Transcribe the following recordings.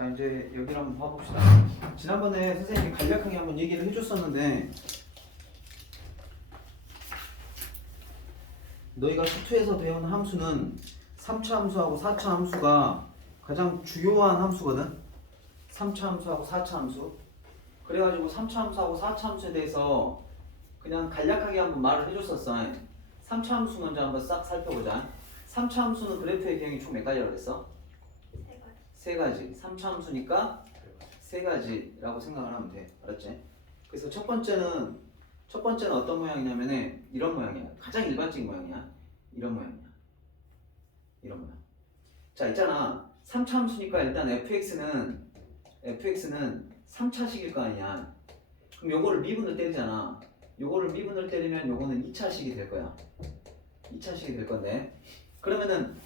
자, 이제 여기를 한번 봐봅시다. 지난번에 선생님이 간략하게 한번 얘기를 해줬었는데 너희가 수투에서 배운 함수는 3차 함수하고 4차 함수가 가장 주요한 함수거든. 3차 함수하고 4차 함수. 그래가지고 3차 함수하고 4차 함수에 대해서 그냥 간략하게 한번 말을 해줬었어. 3차 함수 먼저 한번 싹 살펴보자. 3차 함수는 그래프의 개형이 총 몇 가지라고 그랬어? 세 가지. 3차 함수니까 세 가지라고 생각을 하면 돼. 알았지? 그래서 첫 번째는 어떤 모양이냐면은 이런 모양이야. 가장 일반적인 모양이야. 이런 모양이야. 이런 모양. 자, 있잖아. 3차 함수니까 일단 fx는 3차식일 거 아니야. 그럼 요거를 미분을 때리잖아. 요거를 미분을 때리면 요거는 2차식이 될 거야. 2차식이 될 건데. 그러면은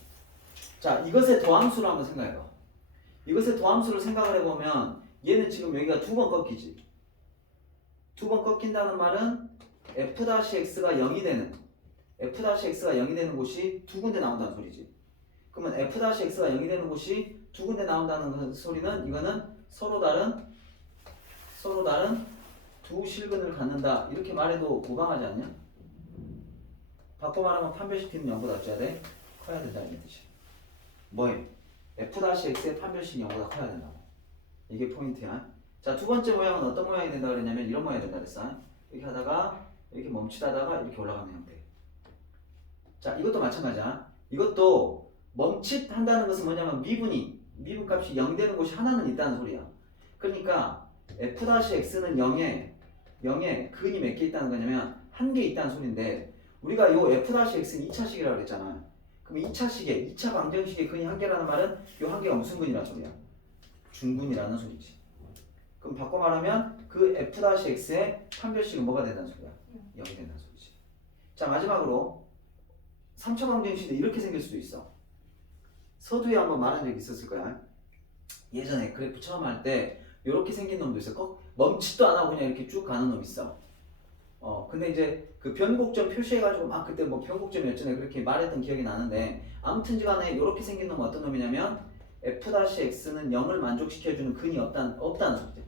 자, 이것의 더함수를 한번 생각해 봐. 이것의 더함수를 생각을 해 보면 얘는 지금 여기가 두 번 꺾이지. 두 번 꺾인다는 말은 f-x가 0이 되는 곳이 두 군데 나온다는 소리지. 그러면 f-x가 0이 되는 곳이 두 군데 나온다는 소리는 이거는 서로 다른 두 실근을 갖는다. 이렇게 말해도 무방하지 않냐? 바꿔 말하면 판별식 t는 0보다 어찌해야 돼? 커야 된다 이런 뜻이야. 뭐임? f-x의 판별식이 0보다 커야 된다고. 이게 포인트야. 자, 두 번째 모양은 어떤 모양이 된다 그랬냐면 이런 모양이 된다 그랬어. 이렇게 하다가 이렇게 멈칫하다가 이렇게 올라가는 형태. 자, 이것도 마찬가지야. 이것도 멈칫한다는 것은 뭐냐면 미분 값이 0 되는 곳이 하나는 있다는 소리야. 그러니까 f-x는 0에 근이 몇 개 있다는 거냐면 한 개 있다는 소리인데 우리가 요 f-x는 2차식이라고 그랬잖아. 그럼 2차 방정식의 근이 한 개라는 말은 요 한 개가 무슨 근이라는 소리야? 중근이라는 소리지. 그럼 바꿔 말하면 그 f-x의 판별식은 뭐가 된다는 소리야? 0이 된다는 소리지. 자, 마지막으로 3차 방정식도 이렇게 생길 수도 있어. 서두에 한번 말한 적이 있었을 거야. 예전에 그래프 처음 할 때 이렇게 생긴 놈도 있어. 멈칫도 안 하고 그냥 이렇게 쭉 가는 놈 있어. 근데 이제 그 변곡점 표시해가지고 막 그때 뭐 변곡점이 어쩌네 그렇게 말했던 기억이 나는데 아무튼간에 이렇게 생긴 놈은 어떤 놈이냐면 f-x는 0을 만족시켜주는 근이 없다는 소리죠.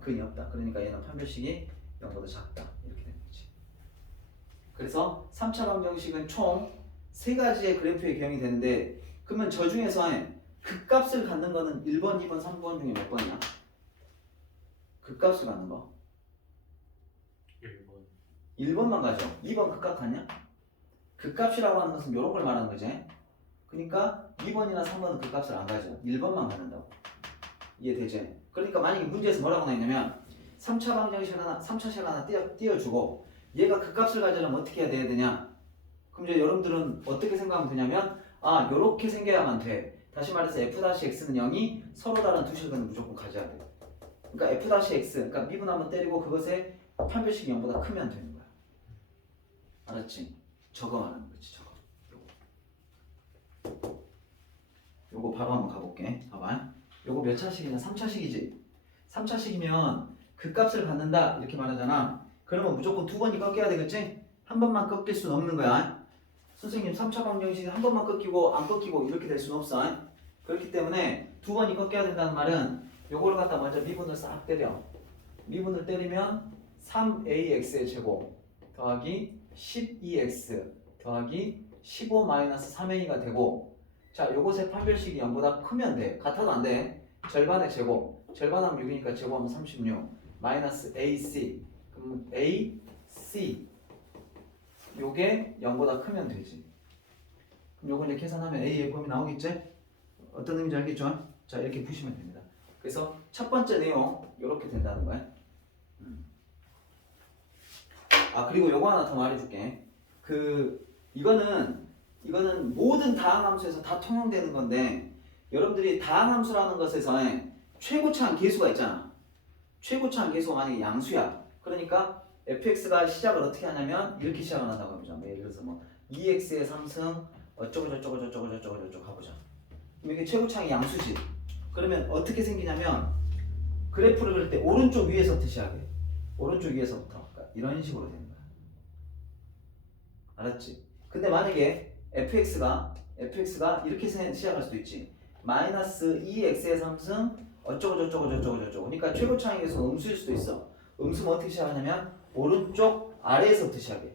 근이 없다. 그러니까 얘는 판별식이 0보다 작다. 이렇게 되는 거지. 그래서 3차 방정식은 총 3가지의 그래프의 개형이 되는데 그러면 저 중에서 극값을 갖는 거는 1번, 2번, 3번 중에 몇 번이야? 극값을 갖는 거 1번만 가죠. 2번 극값 가냐? 극값이라고 하는 것은 이런 걸 말하는 거지. 그러니까 2번이나 3번은 극값을 안 가죠. 1번만 갖는다고. 이해되지? 그러니까 만약에 문제에서 뭐라고 나있냐면 3차 방정식 하나, 3차식 하나 띄워주고 얘가 극값을 가지려면 어떻게 해야 되냐? 그럼 이제 여러분들은 어떻게 생각하면 되냐면 요렇게 생겨야만 돼. 다시 말해서 f-x는 0이 서로 다른 두 실근을 무조건 가져야 돼. 그러니까 f-x, 그러니까 미분 한번 때리고 그것의 판별식이 0보다 크면 되는 거야. 알았지? 저거 말하는 거지, 저거. 요거 바로 한번 가볼게. 봐봐. 요거 몇 차식이냐? 3차식이지. 3차식이면 그 값을 갖는다 이렇게 말하잖아. 그러면 무조건 두 번이 꺾여야 되겠지? 한 번만 꺾일 수는 없는 거야. 선생님 3차 방정식이 한 번만 꺾이고 안 꺾이고 이렇게 될 수는 없어. 그렇기 때문에 두 번이 꺾여야 된다는 말은 요거를 갖다 먼저 미분을 싹 때려. 미분을 때리면 3ax의 제곱 더하기 12x 더하기 15-3a가 되고 자, 요것의 판별식이 0보다 크면 돼. 같아도 안 돼. 절반의 제곱. 절반하면 6이니까 제곱하면 36. 마이너스 AC. 그럼 AC. 요게 0보다 크면 되지. 그럼 요거 이제 계산하면 A의 범위 나오겠지? 어떤 의미인지 알겠죠? 자, 이렇게 보시면 됩니다. 그래서 첫 번째 내용, 요렇게 된다는 거야. 그리고 요거 하나 더 말해줄게. 이거는 모든 다항함수에서 다 통용되는 건데 여러분들이 다항함수라는 것에서 최고차항 계수가 있잖아. 최고차항 계수가 만약에 양수야. 그러니까 fx가 시작을 어떻게 하냐면 이렇게 시작을 한다고 해보자. 예를 들어서 뭐 2x의 3승 어쩌고 저쩌고 가보자. 그럼 이게 최고차항이 양수지. 그러면 어떻게 생기냐면 그래프를 그릴 때 오른쪽 위에서부터 시작해. 오른쪽 위에서부터. 그러니까 이런 식으로 되는 거야. 알았지? 근데 만약에 fx가 이렇게 시작할 수도 있지. 마이너스 2x의 3승 어쩌고 저쩌고 저쩌고 저쩌고. 그러니까 최고 차항에서 음수일 수도 있어. 음수는 어떻게 시작하냐면 오른쪽 아래에서부터 시작해.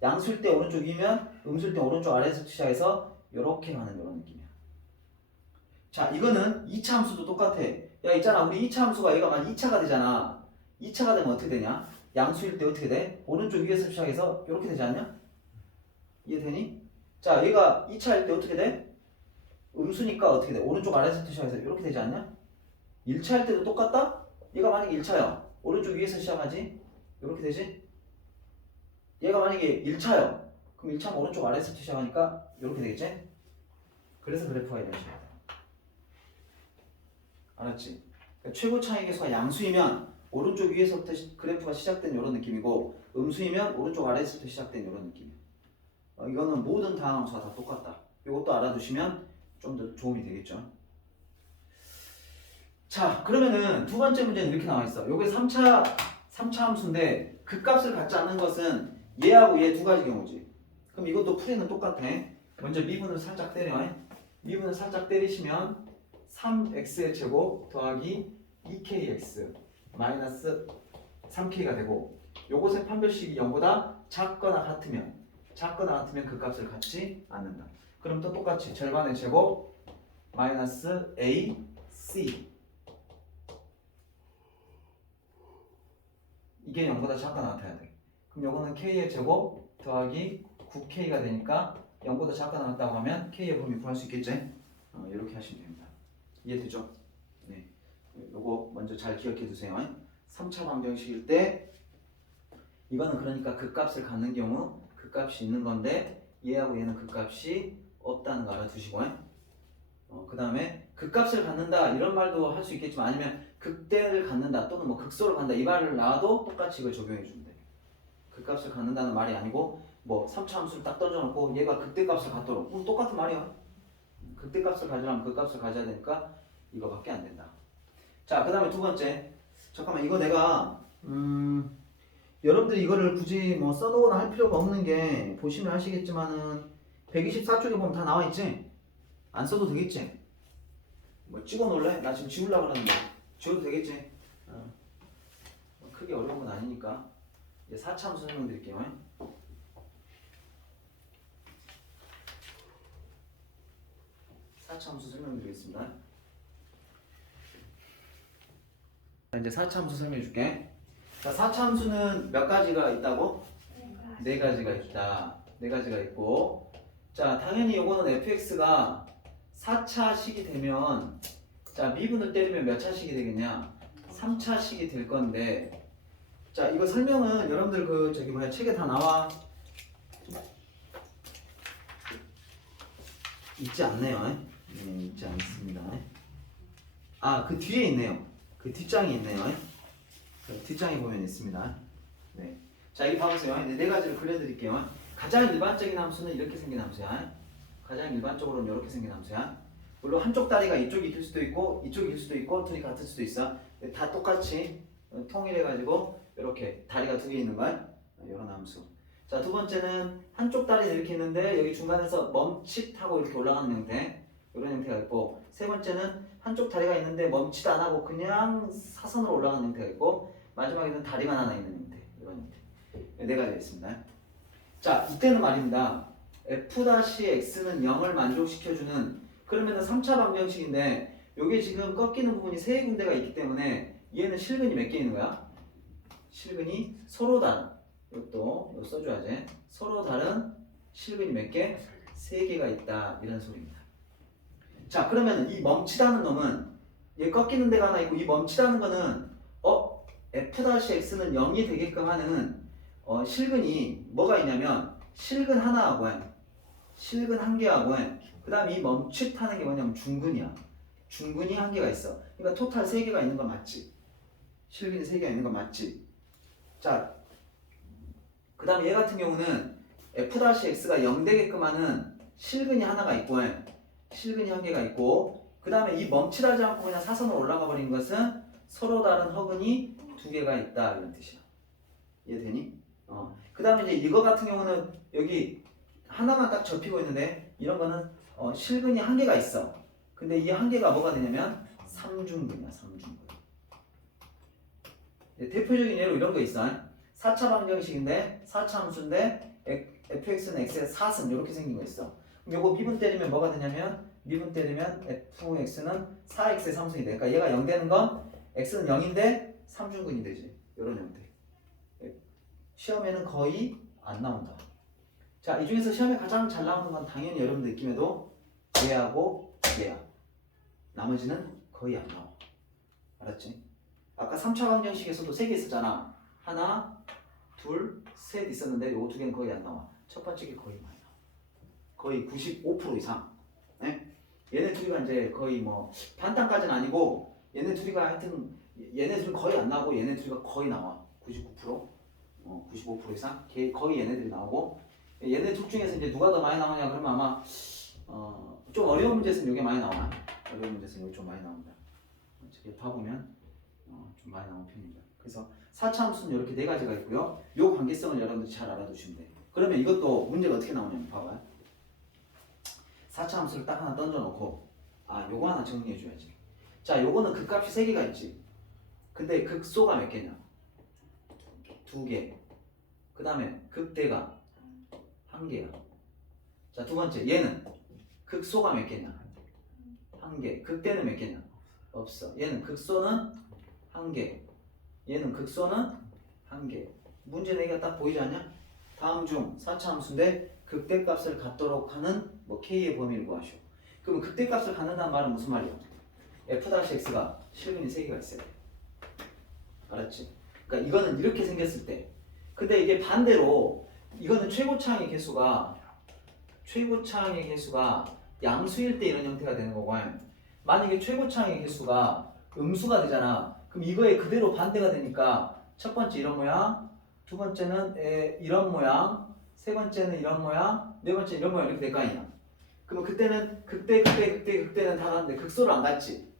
양수일 때 오른쪽 위면 음수일 때 오른쪽 아래에서부터 시작해서 이렇게 가는 이런 느낌이야. 자, 이거는 2차 함수도 똑같아. 야, 있잖아. 우리 2차 함수가 얘가 만약 2차가 되잖아. 2차가 되면 어떻게 되냐? 양수일 때 어떻게 돼? 오른쪽 위에서 시작해서 이렇게 되지 않냐? 이해되니? 자, 얘가 2차일 때 어떻게 돼? 음수니까 어떻게 돼? 오른쪽 아래에서부터 시작해서 이렇게 되지 않냐? 1차일 때도 똑같다? 얘가 만약에 1차야. 오른쪽 위에서 시작하지? 이렇게 되지? 얘가 만약에 1차야. 그럼 1차는 오른쪽 아래에서부터 시작하니까 이렇게 되겠지? 그래서 그래프가 이런 식이야. 알았지? 그러니까 최고 차이 계수가 양수이면 오른쪽 위에서부터 그래프가 시작된 이런 느낌이고 음수이면 오른쪽 아래에서부터 시작된 이런 느낌이야. 이거는 모든 다항함수가 다 똑같다. 이것도 알아두시면 좀 더 도움이 되겠죠. 자, 그러면은 두 번째 문제는 이렇게 나와 있어. 요게 3차 함수인데 그 값을 갖지 않는 것은 얘하고 얘 두 가지 경우지. 그럼 이것도 풀이는 똑같아. 먼저 미분을 살짝 때려. 미분을 살짝 때리시면 3x의 제곱 더하기 2kx 마이너스 3k가 되고 요것의 판별식이 0보다 작거나 같으면 그 값을 갖지 않는다. 그럼 또 똑같이 절반의 제곱 마이너스 ac 이게 0보다 작거나 같아야 돼. 그럼 요거는 k의 제곱 더하기 9k가 되니까 0보다 작거나 같다고 하면 k의 범위 구할 수 있겠지? 이렇게 하시면 됩니다. 이해되죠? 네. 요거 먼저 잘 기억해 두세요. 3차 방정식일 때 이거는 그러니까 그 값을 갖는 경우 그 값이 있는 건데 얘하고 얘는 그 값이 없다는 거 알아두시고 그 다음에 그 값을 갖는다 이런 말도 할 수 있겠지만 아니면 극대를 갖는다 또는 뭐 극소를 갖는다 이 말을 나와도 똑같이 이걸 적용해 주면 돼. 그 값을 갖는다는 말이 아니고 뭐 3차 함수를 딱 던져놓고 얘가 극대 값을 갖도록 그럼 똑같은 말이야. 극대 값을 가지려면 그 값을 가져야 되니까 이거밖에 안 된다. 자, 그 다음에 두 번째. 잠깐만 이거 내가 여러분들이 이거를 굳이 뭐 써놓거나 할 필요가 없는 게 보시면 아시겠지만은 124쪽에 보면 다 나와 있지? 안 써도 되겠지? 뭐 찍어 놓을래? 나 지금 지우려고 그러는데 지워도 되겠지? 크게 어려운 건 아니니까 4차 함수 설명드릴게요. 4차 함수 설명드리겠습니다. 이제 4차 함수 설명해 줄게. 자, 4차 함수는 몇 가지가 있다고? 네 가지가 있다. 네 가지가 있고, 자, 당연히 요거는 fx가 4차식이 되면, 자, 미분을 때리면 몇 차식이 되겠냐? 3차식이 될 건데, 자, 이거 설명은 여러분들 그 저기 뭐야 책에 다 나와 있지 않네요. 네, 있지 않습니다. 아, 그 뒤에 있네요. 그 뒷장이 있네요. 그 뒷장에 보면 있습니다. 네. 자, 여기 봐보세요. 네 가지를 그려드릴게요. 가장 일반적인 함수는 이렇게 생긴 함수야. 가장 일반적으로는 이렇게 생긴 함수야. 물론 한쪽 다리가 이쪽이 길 수도 있고 이쪽이 길 수도 있고 둘이 같을 수도 있어. 다 똑같이 통일해가지고 이렇게 다리가 두 개 있는 걸 이런 함수. 자, 두 번째는 한쪽 다리는 이렇게 있는데 여기 중간에서 멈칫하고 이렇게 올라가는 형태. 이런 형태가 있고, 세 번째는 한쪽 다리가 있는데 멈칫 안 하고 그냥 사선으로 올라가는 형태가 있고, 마지막에는 다리만 하나 있는 형태. 이런 형태. 네 가지가 있습니다. 자, 이때는 말입니다. f-x는 0을 만족시켜주는, 그러면은 3차 방정식인데 요게 지금 꺾이는 부분이 세 군데가 있기 때문에 얘는 실근이 몇 개 있는 거야? 실근이 서로 다른, 이것도 이거 써줘야지. 서로 다른 실근이 몇 개? 3개가 있다. 이런 소리입니다. 자, 그러면 이 멈칫하는 놈은 얘 꺾이는 데가 하나 있고, 이 멈칫하는 거는 f-x는 0이 되게끔 하는 실근이 뭐가 있냐면 실근 하나하고 실근 한 개하고 그 다음에 이 멈칫하는 게 뭐냐면 중근이야. 중근이 한 개가 있어. 그러니까 토탈 3개가 있는 건 맞지? 실근이 3개가 있는 건 맞지? 자, 그 다음에 얘 같은 경우는 f-x가 0 되게끔 하는 실근이 하나가 있고 실근이 한 개가 있고, 그 다음에 이 멈칫하지 않고 그냥 사선으로 올라가 버린 것은 서로 다른 허근이 2개가 있다. 이런 뜻이야. 이해되니? 그 다음에 이제 이거 같은 경우는 여기 하나만 딱 접히고 있는데 이런 거는 실근이 한 개가 있어. 근데 이 한계가 뭐가 되냐면 3중근이야. 3중근. 대표적인 예로 이런 거 있어. 4차 방정식인데 4차 함수인데 fx는 x의 4승 이렇게 생긴 거 있어. 그럼 요거 미분 때리면 뭐가 되냐면 미분 때리면 fx는 4x의 3승이 돼. 그러니까 얘가 0 되는 건 x는 0인데 3중근이 되지. 이런 형태. 시험에는 거의 안 나온다. 자, 이 중에서 시험에 가장 잘 나오는 건 당연히 여러분 느낌에도 얘하고 얘야. 나머지는 거의 안 나와. 알았지? 아까 3차 방정식에서도 3개 있었잖아. 하나, 둘, 셋 있었는데 요 두 개는 거의 안 나와. 첫 번째 게 거의 많이 나와. 거의 95% 이상. 네? 얘네 둘이가 이제 거의 뭐 반땅까지는 아니고 얘네 둘이가 하여튼 얘네 둘이 거의 안 나오고 얘네 둘이가 거의 나와. 99%, 95% 이상 거의 얘네들이 나오고 얘네 둘 중에서 이제 누가 더 많이 나오냐 그러면 아마 좀 어려운 문제에서는 이게 많이 나와. 어려운 문제에서는 이게 좀 많이 나온다. 어차피 봐보면 좀 많이 나온 편입니다. 그래서 4차 함수는 이렇게 네 가지가 있고요. 요 관계성을 여러분들이 잘 알아두시면 돼요. 그러면 이것도 문제가 어떻게 나오냐면 봐봐요. 4차 함수를 딱 하나 던져놓고 요거 하나 정리해줘야지. 자, 요거는 극값이 3개가 있지. 근데 극소가 몇 개냐? 2개. 그 다음에 극대가 1개야. 자, 두 번째 얘는 극소가 몇 개냐? 1개. 극대는 몇 개냐? 없어. 얘는 극소는 1개. 얘는 극소는 1개. 문제 내기가 딱 보이지 않냐? 다음 중 4차 함수인데 극대값을 갖도록 하는 뭐 k의 범위를 구하시오. 그러면 극대값을 갖는다는 말은 무슨 말이야? f-x가 실근이 3개가 있어야 돼. 알았지? 그러니까 이거는 이렇게 생겼을 때. 근데 이게 반대로 이거는 최고차항의 개수가 양수일 때 이런 형태가 되는 거고, 만약에 최고차항의 개수가 음수가 되잖아. 그럼 이거에 그대로 반대가 되니까 첫 번째 이런 모양, 두 번째는 이런 모양, 세 번째는 이런 모양, 네 번째 이런 모양 이렇게 될 거 아니야. 그러면 그때는 극대는 다 갔는데 극소를 안 갔지.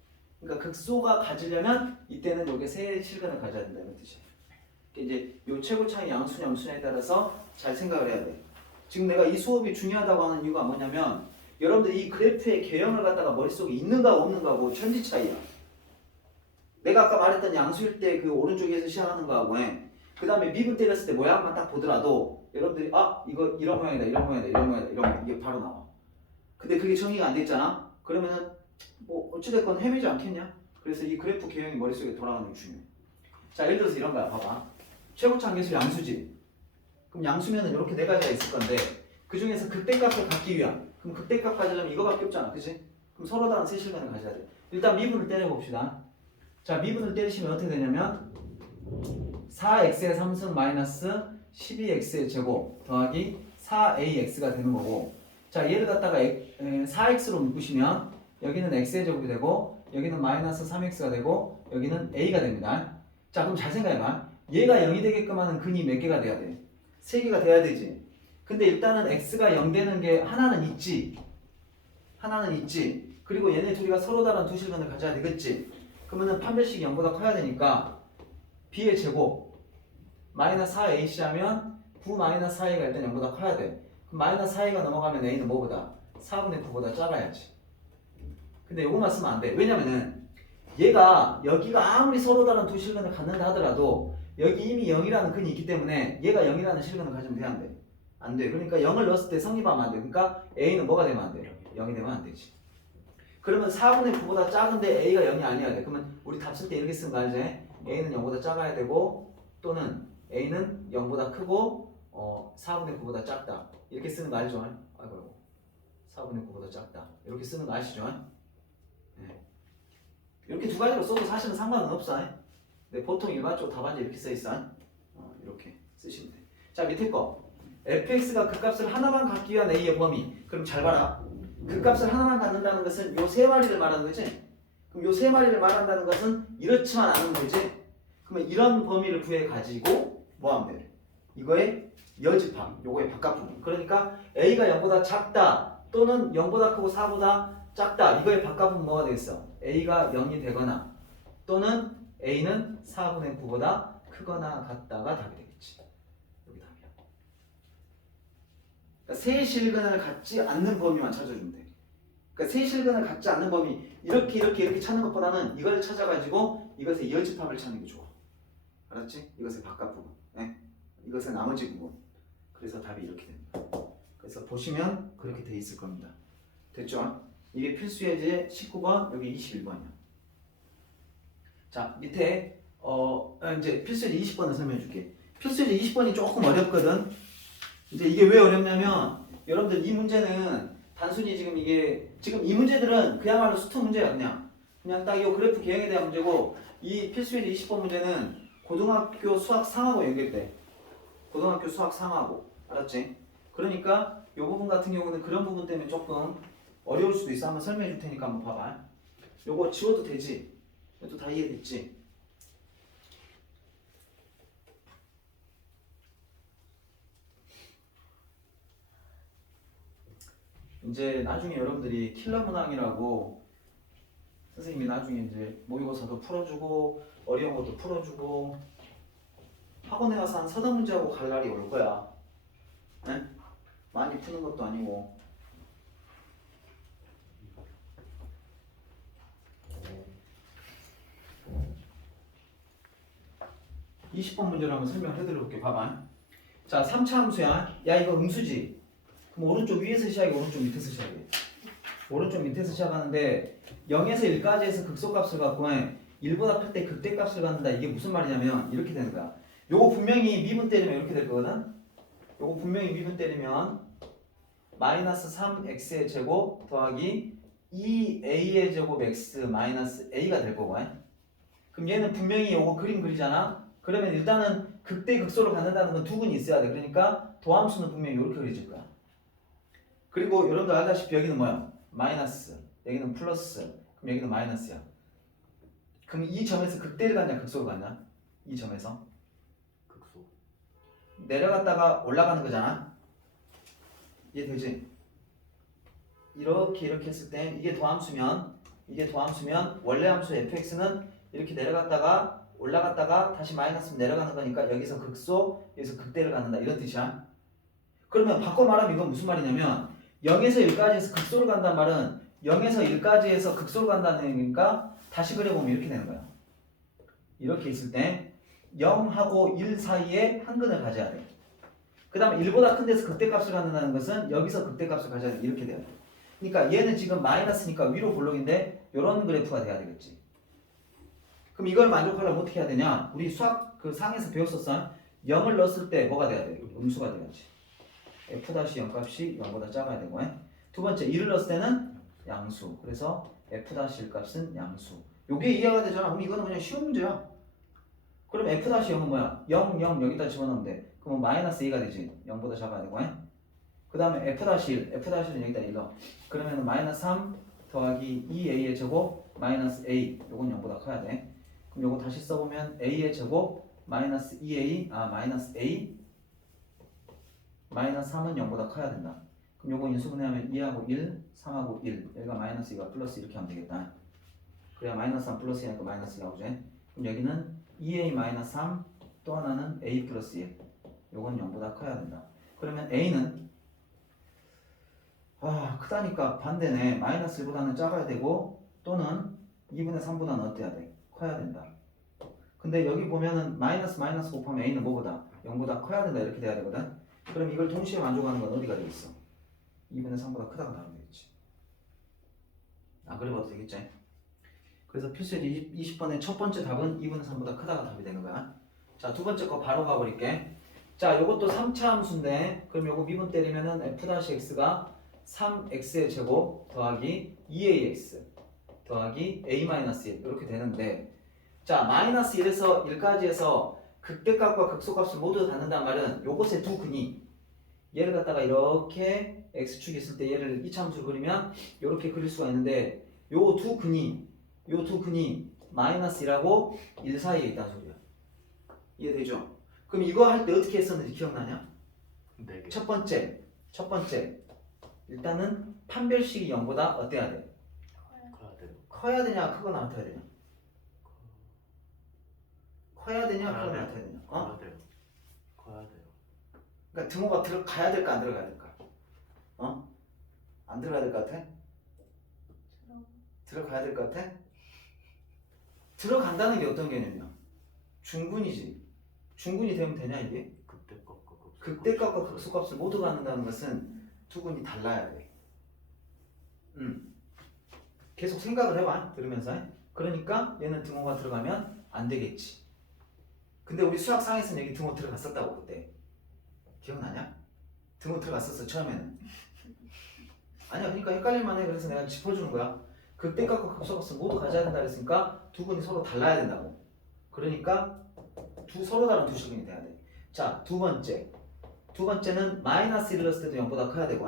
그러니까 극소가 가지려면 이때는 여기 세 실근을 가져야 된다 이런 뜻이야. 이제 요 최고차항이 양수냐 음수냐에 따라서 잘 생각을 해야 돼. 지금 내가 이 수업이 중요하다고 하는 이유가 뭐냐면 여러분들 이 그래프의 개형을 갖다가 머릿속에 있는가 없는가고 천지 차이야. 내가 아까 말했던 양수일 때 그 오른쪽에서 시작하는 거하고 그 다음에 미분 때렸을 때 모양만 딱 보더라도 여러분들이 이거 이런 모양이다 이런 모양이다 이런 모양이다 이런 모양 이게 바로 나와. 근데 그게 정의가 안 돼 있잖아. 그러면은 뭐 어찌됐건 헤매지 않겠냐? 그래서 이 그래프 개형이 머릿속에 돌아가는 게 중요해. 자, 예를 들어서 이런 거야. 봐봐. 최고차항 계수 양수지. 그럼 양수면은 이렇게 네 가지가 있을 건데 그 중에서 극대값을 갖기 위한 그럼 극대값 가지려면 이거밖에 없잖아. 그치? 그럼 서로 다른 세 실근을 가져야 돼. 일단 미분을 때려봅시다. 자, 미분을 때리시면 어떻게 되냐면 4x의 3승 마이너스 12x의 제곱 더하기 4ax가 되는 거고, 자, 얘를 갖다가 4x로 묶으시면 여기는 x의 제곱이 되고 여기는 마이너스 3x가 되고 여기는 a가 됩니다. 자, 그럼 잘 생각해봐. 얘가 0이 되게끔 하는 근이 몇 개가 돼야 돼? 3개가 돼야 되지. 근데 일단은 x가 0 되는 게 하나는 있지. 그리고 얘네 둘이가 서로 다른 두 실근을 가져야 되겠지. 그러면은 판별식이 0보다 커야 되니까 b의 제곱 마이너스 4ac 하면 9 마이너스 4a가 일단 0보다 커야 돼. 그럼 마이너스 4a가 넘어가면 a는 뭐보다? 4분의 9보다 작아야지. 근데 요것만 쓰면 안 돼. 왜냐면은 얘가 여기가 아무리 서로 다른 두 실근을 갖는다 하더라도 여기 이미 0이라는 근이 있기 때문에 얘가 0이라는 실근을 가지면 돼, 안 돼? 안 돼. 그러니까 0을 넣었을 때 성립하면 안 돼. 그러니까 a는 뭐가 되면 안 돼? 0이 되면 안 되지. 그러면 4분의 9보다 작은데 a가 0이 아니어야 돼. 그러면 우리 답 쓸 때 이렇게 쓰는 거 알지? a는 0보다 작아야 되고 또는 a는 0보다 크고 4분의 9보다 작다. 이렇게 쓰는 거 알죠? 아이고, 4분의 9보다 작다. 이렇게 쓰는 거 아시죠? 네. 이렇게 두 가지로 써도 사실은 상관은 없어. 근데 보통 일반적으로 답안지 이렇게 써 있어. 이렇게 쓰시면 돼. 자, 밑에 거. fx가 극값을 하나만 갖기 위한 a의 범위. 그럼 잘 봐라. 극값을 하나만 갖는다는 것은 요 세 마리를 말하는 거지. 그럼 요 세 마리를 말한다는 것은 이렇지만 않은 거지. 그러면 이런 범위를 구해 가지고 뭐 하면 돼? 이거의 여집합, 요거의 바깥부분. 그러니까 a가 0보다 작다 또는 0보다 크고 4보다 작다. 이거의 바깥부분 뭐가 되겠어? a가 0이 되거나 또는 a는 4분의 9보다 크거나 같다가 답이 되겠지. 여기 답이야. 그러니까 세 실근을 갖지 않는 범위만 찾아주면 돼. 그러니까 세실근을 갖지 않는 범위 이렇게 찾는 것보다는 이걸 찾아가지고 이것의 이어집합을 찾는 게 좋아. 알았지? 이것의 바깥 부분, 네? 이것의 나머지 부분. 그래서 답이 이렇게 됩니다. 그래서 보시면 그렇게 돼 있을 겁니다. 됐죠? 이게 필수 예제 19번, 여기 21번이야. 자, 밑에 이제 필수 예제 20번을 설명해 줄게. 필수 예제 20번이 조금 어렵거든. 이제 이게 왜 어렵냐면 여러분들 이 문제는 단순히 지금 이 문제들은 그야말로 수특 문제야. 그냥 딱 이 그래프 개형에 대한 문제고, 이 필수 예제 20번 문제는 고등학교 수학 상하고 연결돼. 고등학교 수학 상하고. 알았지? 그러니까 이 부분 같은 경우는 그런 부분 때문에 조금 어려울 수도 있어. 한번 설명해 줄 테니까 한번 봐봐. 요거 지워도 되지? 이것도 다 이해됐지? 이제 나중에 여러분들이 킬러 문항이라고 선생님이 나중에 이제 모의고사도 풀어주고 어려운 것도 풀어주고 학원에 가서 한 서너 문제하고 갈 날이 올 거야. 네? 많이 푸는 것도 아니고. 20번 문제를 한번 설명을 해드려볼게. 봐봐. 자, 3차 함수야. 야, 이거 음수지. 그럼 오른쪽 위에서 시작이고 오른쪽 밑에서 시작해. 오른쪽 밑에서 시작하는데 0에서 1까지 해서 극소값을 갖고 1보다 클 때 극대값을 갖는다. 이게 무슨 말이냐면 이렇게 되는 거야. 요거 분명히 미분 때리면 이렇게 될 거거든. 요거 분명히 미분 때리면 마이너스 3x의 제곱 더하기 2a의 제곱 x 마이너스 a가 될 거고. 그럼 얘는 분명히 요거 그림 그리잖아. 그러면 일단은 극대 극소를 갖는다는 건 두 근이 있어야 돼. 그러니까 도함수는 분명히 이렇게 그려질 거야. 그리고 여러분들 알다시피 여기는 뭐야? 마이너스, 여기는 플러스, 그럼 여기는 마이너스야. 그럼 이 점에서 극대를 갖냐 극소를 갖냐? 이 점에서 극소. 내려갔다가 올라가는 거잖아. 이해되지? 이렇게 했을 때 이게 도함수면 원래 함수 fx는 이렇게 내려갔다가 올라갔다가 다시 마이너스면 내려가는 거니까 여기서 극소, 여기서 극대를 갖는다 이런 뜻이야. 그러면 바꿔 말하면 이건 무슨 말이냐면 0에서 1까지 해서 극소를 간다는 말은 0에서 1까지 해서 극소를 간다는 얘기니까 다시 그려보면 이렇게 되는 거야. 이렇게 있을 때 0하고 1 사이에 한 근을 가져야 돼. 그 다음에 1보다 큰 데서 극대값을 갖는다는 것은 여기서 극대값을 가져야 돼. 이렇게 돼야 돼. 그러니까 얘는 지금 마이너스니까 위로 볼록인데 이런 그래프가 돼야 되겠지. 그럼 이걸 만족하려면 어떻게 해야 되냐? 우리 수학 그 상에서 배웠었어. 0을 넣었을 때 뭐가 돼야 돼? 음수가 돼야지. f-0 값이 0보다 작아야 되고. 두 번째 1을 넣었을 때는 양수. 그래서 f-1 값은 양수. 요게 이해가 되잖아. 그럼 이거는 그냥 쉬운 문제야. 그럼 f-0은 뭐야? 0, 0 여기다 집어넣으면 돼. 그러면 마이너스 2가 되지. 0보다 작아야 되고. 그 다음에 f-1, f-1은 여기다 1 넣어. 그러면 마이너스 3 더하기 2a의 제곱 마이너스 a. 요건 0보다 커야 돼. 그럼 요거 다시 써보면 a의 제곱 마이너스 2a, 마이너스 a 마이너스 3은 0보다 커야 된다. 그럼 요거 인수분해하면 2하고 1, 3하고 1. 여기가 마이너스 2가 플러스 이렇게 하면 되겠다. 그래야 마이너스 3 플러스 2니까 마이너스 2 나오죠. 그럼 여기는 2a 마이너스 3, 또 하나는 a 플러스 1. 요건 0보다 커야 된다. 그러면 a는 크다니까 반대네. 마이너스 1보다는 작아야 되고 또는 2분의 3보다는 어때야 돼? 커야 된다. 근데 여기 보면은 마이너스 곱하면 a는 뭐보다? 0보다 커야 된다 이렇게 돼야 되거든. 그럼 이걸 동시에 만족하는 건 어디가 되겠어? 2분의 3보다 크다가 나오면 되겠지. 그래봐도 되겠지. 그래서 필수예제 20번의 첫 번째 답은 2분의 3보다 크다가 답이 되는 거야. 자, 두 번째 거 바로 가버릴게. 자, 요것도 3차 함수인데 그럼 요거 미분 때리면은 f-x가 3x의 제곱 더하기 2ax 더하기 a-1 이렇게 되는데, 자, 마이너스 1에서 1까지 해서 극대값과 극소값을 모두 닫는단 말은 요것의 두 근이 얘를 갖다가 이렇게 x축이 있을 때 얘를 이차함수로 그리면 이렇게 그릴 수가 있는데 요 두 근이 마이너스 1하고 1 사이에 있다는 소리야. 이해되죠? 그럼 이거 할 때 어떻게 했었는지 기억나냐? 네 개. 첫 번째 일단은 판별식이 0보다 어때야 돼? 커야 돼요. 커야 되냐 크거나 같아야 되냐? 커야 되냐 크거나 같아야 되냐? 커야 돼요. 커야 돼요. 그러니까 등호가 들어가야 될까 안 들어가야 될까? 안 들어가야 될 것 같아? 들어가야 될 것 같아? 들어간다는 게 어떤 개념이야? 중분이지. 중분이 되면 되냐 이게? 극대값과 극소값을 모두 갖는다는 것은 두 군이 달라야 돼. 계속 생각을 해봐. 들으면서. 그러니까 얘는 등호가 들어가면 안 되겠지. 근데 우리 수학상에서는 여기 등호 들어갔었다고 그때. 기억나냐? 등호 들어갔었어 처음에는. 아니야, 그러니까 헷갈릴만해. 그래서 내가 짚어주는 거야. 극대값과 극소값을 모두 가져야 된다 그랬으니까 두 군이 서로 달라야 된다고. 그러니까 서로 다른 두 식분이 돼야 돼. 자, 두 번째는 마이너스 1을 넣었을 때도 0보다 커야 되고,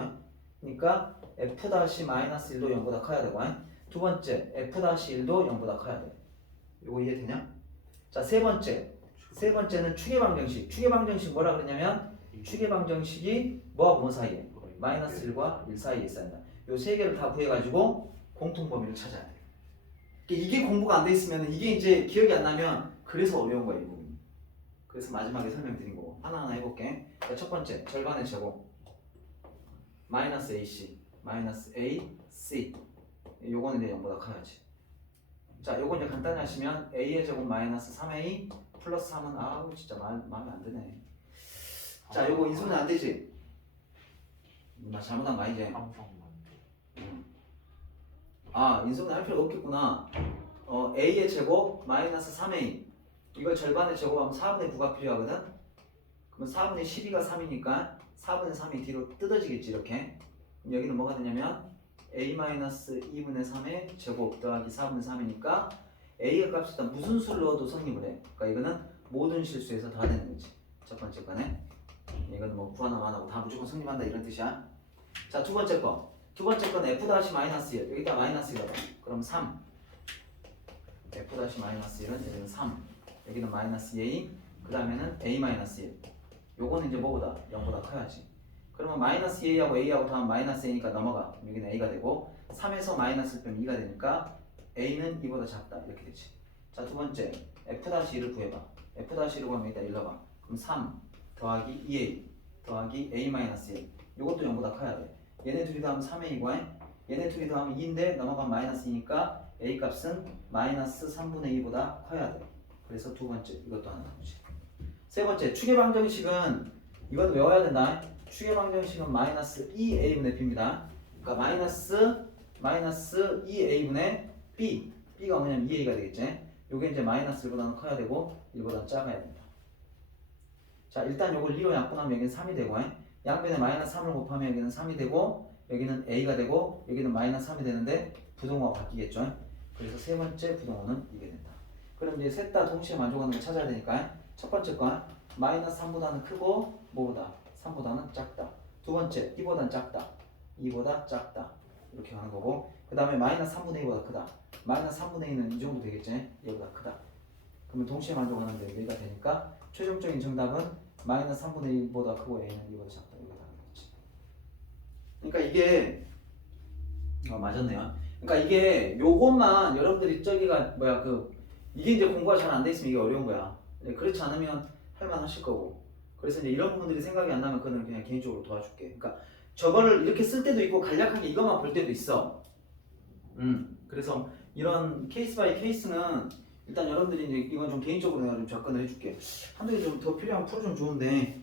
그러니까 f-1도 0보다 커야 되고, 두 번째 f-1도 0보다 커야 돼. 이거 이해되냐? 자, 세 번째는 추계방정식. 추계방정식 뭐라 그러냐면 추계방정식이 뭐하고 뭐 사이에? 마이너스 1과 1 사이에 있어야 한다. 요 세 개를 다 구해가지고 공통범위를 찾아야 돼. 이게 공부가 안 돼 있으면 이게 이제 기억이 안 나면 그래서 어려운 거야 이 부분이. 그래서 마지막에 설명드린 거고 하나하나 해볼게. 자, 첫 번째 절반의 제곱 마이너스 AC 마이너스 AC 요거는 이제 0보다 커야지. 자, 요거 이제 간단히 하시면 A의 제곱 마이너스 3A 플러스 3은 아우 진짜 마음에 안 드네. 자, 요거 인수는 안 되지? 나 잘못한 거 아니지? 아, 인수는 할 필요가 없겠구나. A의 제곱 마이너스 3A 이걸 절반의 제곱하면 4분의 9가 필요하거든? 그러면 4분의 12가 3이니까 4분의 3이 뒤로 뜯어지겠지 이렇게. 그럼 여기는 뭐가 되냐면 A-2분의 3의 제곱 더하기 4분의 3이니까 A의 값이 일단 무슨 수를 넣어도 성립을 해. 그러니까 이거는 모든 실수에서 다 되는 거지. 첫 번째 거네. 이거는 뭐 구하나 안 하고 다 무조건 성립한다 이런 뜻이야. 자, 두 번째 거는 F--1 여기다 마이너스 1이다. 그럼 3 F--1은 여기는 3 여기는 마이너스 A 그 다음에는 A-1 요거는 이제 뭐보다 0보다 커야지. 그러면 마이너스 A하고 A하고 다음 마이너스 A니까 넘어가. 여기는 A가 되고 3에서 마이너스를 빼면 2가 되니까 A는 2보다 작다 이렇게 되지. 자, 두 번째 F-1을 구해봐. F-1을 구하면 여기다 1 넣어봐. 그럼 3 더하기 2A 더하기 A-1 요것도 0보다 커야 돼. 얘네 둘이 더하면 3A고 얘네 둘이 더하면 2인데 넘어가면 마이너스 2니까 A 값은 마이너스 3분의 2보다 커야 돼. 그래서 두 번째 이것도 하나 나오지. 세 번째 추계방정식은 이건 외워야 된다. 추계방정식은 마이너스 2A분의 B입니다. 그러니까 마이너스 2A분의 B B가 뭐냐면 2A가 되겠지. 요게 이제 마이너스 1보다는 커야 되고 1보다는 작아야 된다. 자, 일단 요걸 2로 약분하면 여기는 3이 되고 양변에 마이너스 3을 곱하면 여기는 3이 되고 여기는 A가 되고 여기는 마이너스 3이 되는데 부동호가 바뀌겠죠. 그래서 세 번째 부동호는 이게 된다. 그럼 이제 셋 다 동시에 만족하는 걸 찾아야 되니까 첫 번째 건 마이너스 3보다는 크고 뭐보다? 3보다는 작다. 두 번째 2보다는 작다. 2보다 작다. 이렇게 하는 거고 그 다음에 마이너스 3분의 2보다 크다. 마이너스 3분의 2는 이 정도 되겠지? 얘보다 크다. 그러면 동시에 만족하는데 여기가 되니까 최종적인 정답은 마이너스 3분의 2보다 크고 A는 2보다 작다. 이거 다 되겠지. 그러니까 이게 맞았네요. 그러니까 이게 요것만 여러분들이 저기가 이게 이제 공부가 잘 안 돼 있으면 이게 어려운 거야. 그렇지 않으면 할만 하실 거고. 그래서 이제 이런 부분들이 생각이 안 나면 그거는 그냥 개인적으로 도와줄게. 그러니까 저거를 이렇게 쓸 때도 있고 간략하게 이것만 볼 때도 있어. 그래서 이런 케이스 바이 케이스는 일단 여러분들이 이제 이건 좀 개인적으로 내가 좀 접근을 해줄게. 한두 개 좀 더 필요하면 풀어주면 좋은데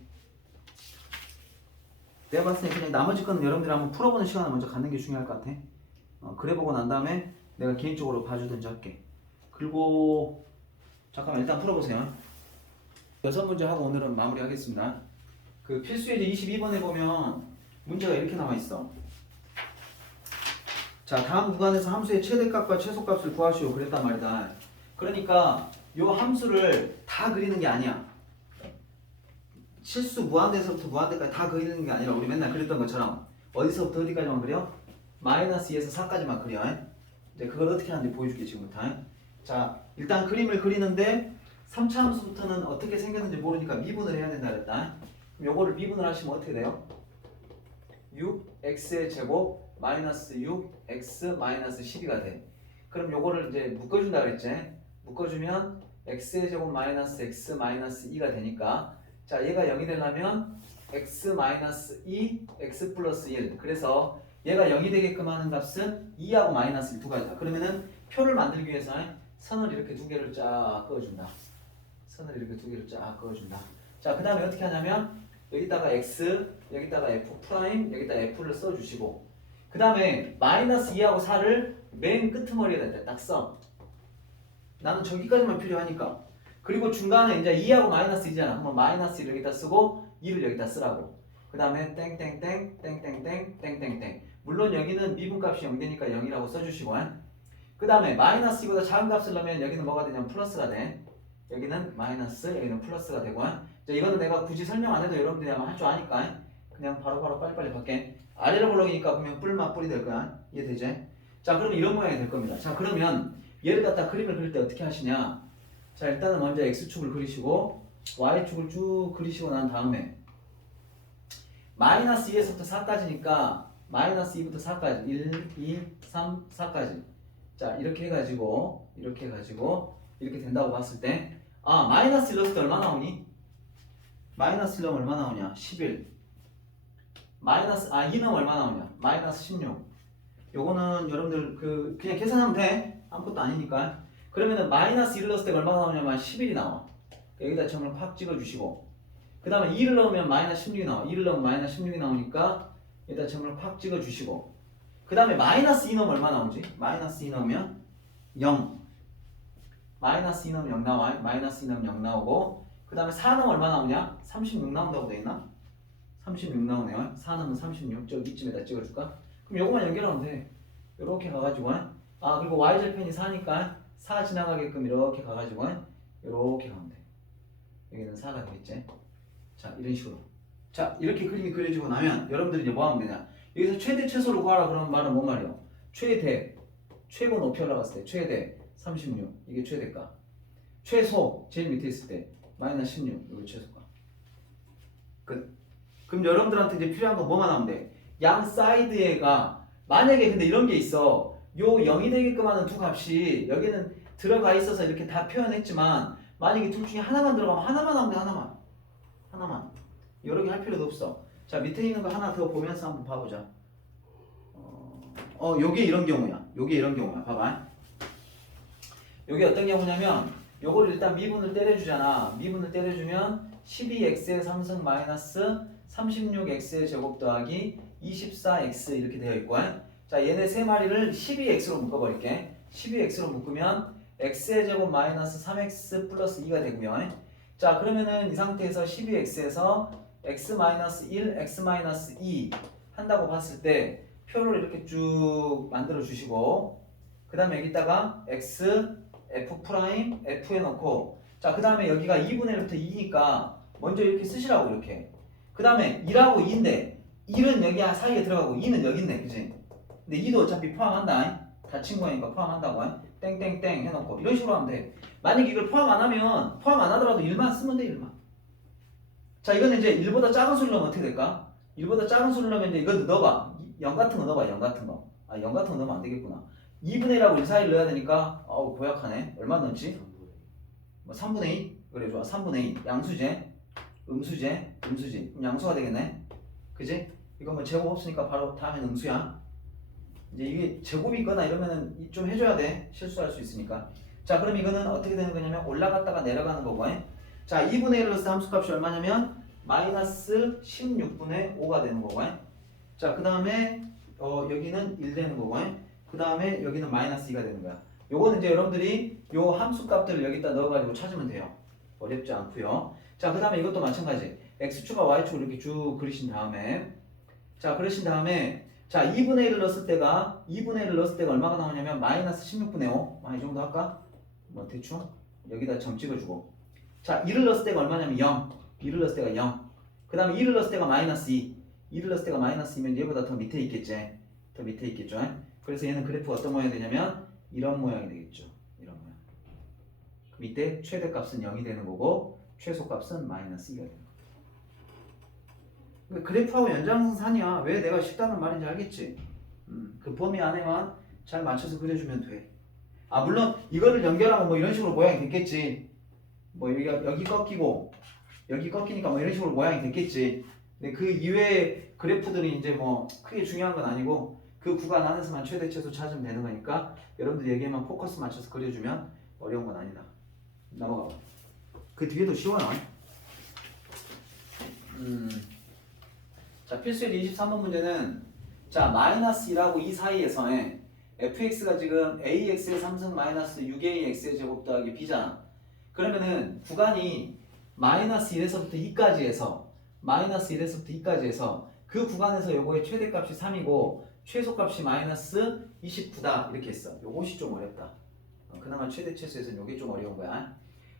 내가 봤을 때 그냥 나머지 거는 여러분들이 한번 풀어보는 시간을 먼저 갖는 게 중요할 것 같아. 그래 보고 난 다음에 내가 개인적으로 봐주든지 할게. 그리고 잠깐만 일단 풀어보세요. 6문제 하고 오늘은 마무리하겠습니다. 그 필수예제 22번에 보면 문제가 이렇게 나와 있어. 자, 다음 구간에서 함수의 최대값과 최소값을 구하시오 그랬단 말이다. 그러니까 요 함수를 다 그리는 게 아니야. 실수 무한대에서부터 무한대까지 다 그리는 게 아니라 우리 맨날 그랬던 것처럼 어디서부터 어디까지만 그려? 마이너스 2에서 4까지만 그려. 이제 그걸 어떻게 하는지 보여줄게 지금부터. 자, 일단 그림을 그리는데 3차 함수부터는 어떻게 생겼는지 모르니까 미분을 해야 된다 그랬다. 그럼 요거를 미분을 하시면 어떻게 돼요? 6x의 제곱 마이너스 6x 마이너스 12가 돼. 그럼 요거를 이제 묶어준다 그랬지? 묶어주면 x의 제곱 마이너스 x 마이너스 2가 되니까 자, 얘가 0이 되려면 x 마이너스 2 x 플러스 1 그래서 얘가 0이 되게끔 하는 값은 2하고 마이너스 1 두 가지다. 그러면은 표를 만들기 위해서 선을 이렇게 두 개를 쫙 그어준다. 선을 이렇게 두 개를 쫙 그어준다. 자, 그 다음에 어떻게 하냐면 여기다가 x, 여기다가 f 프라임, 여기다 f를 써주시고 그 다음에 마이너스 2하고 4를 맨 끄트머리에다 딱 써. 나는 저기까지만 필요하니까. 그리고 중간에 이제 2하고 마이너스 2잖아. 그럼 마이너스 1을 여기다 쓰고 2를 여기다 쓰라고. 그 다음에 땡땡땡 땡땡땡 땡땡땡. 물론 여기는 미분값이 0되니까 0이라고 써주시고 그 다음에 마이너스 2보다 작은 값을 넣으면 여기는 뭐가 되냐면 플러스가 돼. 여기는 마이너스, 여기는 플러스가 되고 자, 이거는 내가 굳이 설명 안 해도 여러분들이 아마 할 줄 아니까 그냥 바로바로 빨리빨리 밖에 아래로 블럭이니까 보면 뿔만 뿔이 될 거야. 이해되지? 자, 그러면 이런 모양이 될 겁니다. 자, 그러면 얘를 갖다 그림을 그릴 때 어떻게 하시냐? 자, 일단은 먼저 x축을 그리시고 y축을 쭉 그리시고 난 다음에 마이너스 2에서부터 4까지니까 마이너스 2부터 4까지 1, 2, 3, 4까지 자, 이렇게 해가지고 이렇게 된다고 봤을 때 마이너스 1 넣었을 때 얼마 나오니? 마이너스 1 넣으면 얼마 나오냐? 11 마이너스 2 넣으면 얼마 나오냐? 마이너스 16 요거는 여러분들 그냥 계산하면 돼. 아무것도 아니니까. 그러면은 마이너스 1을 넣었을 때 얼마가 나오냐면 11이 나와. 여기다 점을 확 찍어주시고 그 다음에 2를 넣으면 마이너스 16이 나와. 2를 넣으면 마이너스 16이 나오니까 여기다 점을 확 찍어주시고 그 다음에 마이너스 2 넣으면 얼마 나오지? 마이너스 2 넣으면 0 마이너스 2 넣으면 0 나와. 마이너스 2 넣으면 0 나오고 그 다음에 4 넣으면 얼마 나오냐? 36 나온다고 되어있나? 36 나오네요. 4 넣으면 36 저기 이쯤에다 찍어줄까? 그럼 요거만 연결하면 돼. 요렇게 가가지고 그리고 y절편이 4니까 4 지나가게끔 이렇게 가가지고 요렇게 가면 돼. 여기는 4가 되겠지. 자, 이런 식으로. 자, 이렇게 그림이 그려지고 나면 여러분들이 이제 뭐 하면 되냐? 여기서 최대 최소를 구하라 그러면 말은 뭔 말이에요? 최고 높이 올라갔을 때 최대 36 이게 최대가. 최소 제일 밑에 있을 때 마이너스 16 이거 최소가. 끝. 그럼 여러분들한테 이제 필요한 건 뭐만 하면 돼? 양 사이드에가 만약에 근데 이런 게 있어. 요 0이 되게끔 하는 두 값이 여기는 들어가 있어서 이렇게 다 표현했지만 만약에 둘 중에 하나만 들어가면 하나만 하면 돼. 하나만 여러 개 할 필요도 없어. 자, 밑에 있는 거 하나 더 보면서 한번 봐보자. 요게 이런 경우야. 봐봐. 요게 어떤 경우냐면 요거를 일단 미분을 때려주잖아. 미분을 때려주면 12x의 3승 마이너스 36x의 제곱 더하기 24x 이렇게 되어 있고 자, 얘네 세 마리를 12x로 묶어버릴게. 12x로 묶으면 x의 제곱 마이너스 3x 플러스 2가 되고요. 자, 그러면은 이 상태에서 12x에서 x 마이너스 1, x 마이너스 2 한다고 봤을 때 표를 이렇게 쭉 만들어 주시고 그 다음에 여기다가 x, f 프라임, f 해놓고 자, 그 다음에 여기가 2분의 1부터 2니까 먼저 이렇게 쓰시라고 이렇게. 그 다음에 1하고 2인데 1은 여기 사이에 들어가고 2는 여기 있네, 그지? 근데 2도 어차피 포함한다. 닫힌 거니까 포함한다고. 땡땡땡 해놓고 이런 식으로 하면 돼. 만약에 이걸 포함 안 하더라도 1만 쓰면 돼, 1만. 자, 이거는 이제 1보다 작은 수를 넣으면 어떻게 될까? 1보다 작은 수를 넣으면 이제 이것도 넣어봐. 0 같은 거 넣어봐, 0 같은 거. 0 같은 거 넣으면 안 되겠구나. 2분의 1하고 1 사이를 넣어야 되니까 고약하네. 얼마 넣지? 3분의 2? 그래, 좋아. 3분의 2. 양수제, 음수제. 그럼 양수가 되겠네. 그지? 이거 뭐 제곱 없으니까 바로 다음엔 음수야. 이제 이게 제곱이 있거나 이러면은 좀 해줘야 돼. 실수할 수 있으니까. 자, 그럼 이거는 어떻게 되는 거냐면 올라갔다가 내려가는 거고. 자, 2분의 1로 써 함수값이 얼마냐면 마이너스 16분의 5가 되는 거고. 자, 그 다음에 여기는 1 되는 거고. 그 다음에 여기는 마이너스 2가 되는 거야. 요거는 이제 여러분들이 요 함수값들을 여기다 넣어가지고 찾으면 돼요. 어렵지 않고요. 자, 그 다음에 이것도 마찬가지. x축과 y축을 이렇게 쭉 그리신 다음에 자, 2분의 1을 넣었을 때가 얼마가 나오냐면 마이너스 16분의 5. 이 정도 할까? 뭐 대충 여기다 점 찍어주고 자, 2를 넣었을 때가 얼마냐면 0. 2를 넣었을 때가 0. 그 다음에 2를 넣었을 때가 마이너스 2. 2를 넣었을 때가 마이너스 2면 얘보다 더 밑에 있겠지. 그래서 얘는 그래프가 어떤 모양이 되냐면 이런 모양이 되겠죠. 이런 모양. 그 밑에 최대값은 0이 되는 거고 최소값은 마이너스 2가 되는 거고. 그래프하고 연장선상이야. 왜 내가 쉽다는 말인지 알겠지? 그 범위 안에만 잘 맞춰서 그려주면 돼. 물론 이거를 연결하면 뭐 이런 식으로 모양이 됐겠지. 뭐 여기 꺾이고 여기 꺾이니까 뭐 이런 식으로 모양이 됐겠지. 근데 그 이외의 그래프들이 이제 뭐 크게 중요한 건 아니고 그 구간 안에서만 최대 최소 찾으면 되는 거니까 여러분들 여기에만 포커스 맞춰서 그려주면 어려운 건 아니다. 넘어가 봐. 그 뒤에도 쉬워요. 자, 필수의 23번 문제는 자 마이너스 1하고 2 사이에서의 fx가 지금 ax의 3승 마이너스 6ax의 제곱 더하기 b잖아. 그러면은 구간이 마이너스 1에서부터 2까지 해서 마이너스 1에서부터 2까지 해서 그 구간에서 요거의 최대값이 3이고 최소값이 마이너스 29다 이렇게 했어. 요것이 좀 어렵다. 그나마 최대 최소에서는 요게 좀 어려운 거야.